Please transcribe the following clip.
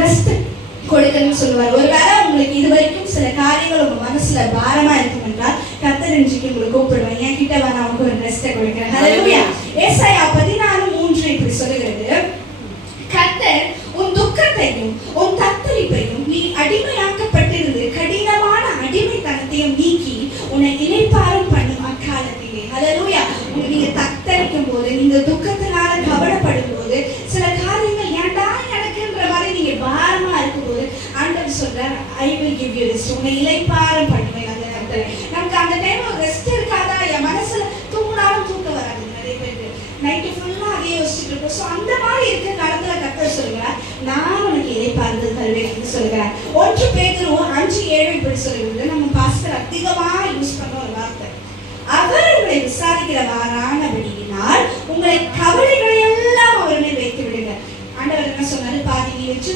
Rest கொடுக்கணும்னு சொல்லுவார். ஒருவேளை உங்களுக்கு இது வரைக்கும் சில காரியங்கள் உங்க மனசுல பாரமா இருக்கும் என்றால் கர்த்தர் இன்றைக்கு உங்களை கூப்பிடுவாங்க, என் கிட்ட வா, நான் உங்களுக்கு ஒரு ரெஸ்ட்டை கொடுக்கிறேன். ஹல்லேலூயா. ஏசாயா 14:3 இப்படி சொல்லுகிறது, கர்த்தர் உன் துக்கத்தையும் உன் தத்தளிப்பையும் நீ அடிமையாக்கப்பட்டிருந்து கடினமான அடிமைத்தனத்தையும் நீக்கி உன்னை இளைப்பாறும் பண்ணும் அக்காலத்திலே. ஹல்லேலூயா. நீங்க தத்தளிக்கும் போது, நீங்க துக்கத்தினால கவலைப்படும் போது, சில காரியங்கள் ஏன்டா எனக்குன்ற மாதிரி நீங்க பாரமா இருக்கும் போது ஆண்டவர் சொல்றார், I will give you rest. உன்னை இளைப்பாறும் பண்ணுவேன். அந்த நேரத்துல நமக்கு அந்த டைம் ஒரு ரெஸ்ட் இருக்காதா? என் மனசுல தூங்கினாலும் தூக்கம் வராது. நிறைய பேருக்கு நைட்டு ஃபுல்லா அதே யோசிச்சுட்டு இருக்கும். ஸோ அந்த மாதிரி இருக்க காலத்துல கர்த்தர் சொல்லுகிறார், நான் உனக்கு இளைப்பாறுதல் தருவேன் என்று சொல்கிறார். 1 பேதுரு 5:7 இப்படி சொல்லுகிறது, நம்ம பாஸ்டர் அதிகமா யூஸ் பண்ண ஒரு வார்த்தை, அவர் உங்களை விசாரிக்கிறவரானபடியினால் உங்களை கவலைகளை எல்லாம் அவர் மேல் வைத்து விடுங்க. ஆண்டவர் என்ன சொன்னாரு? பாதி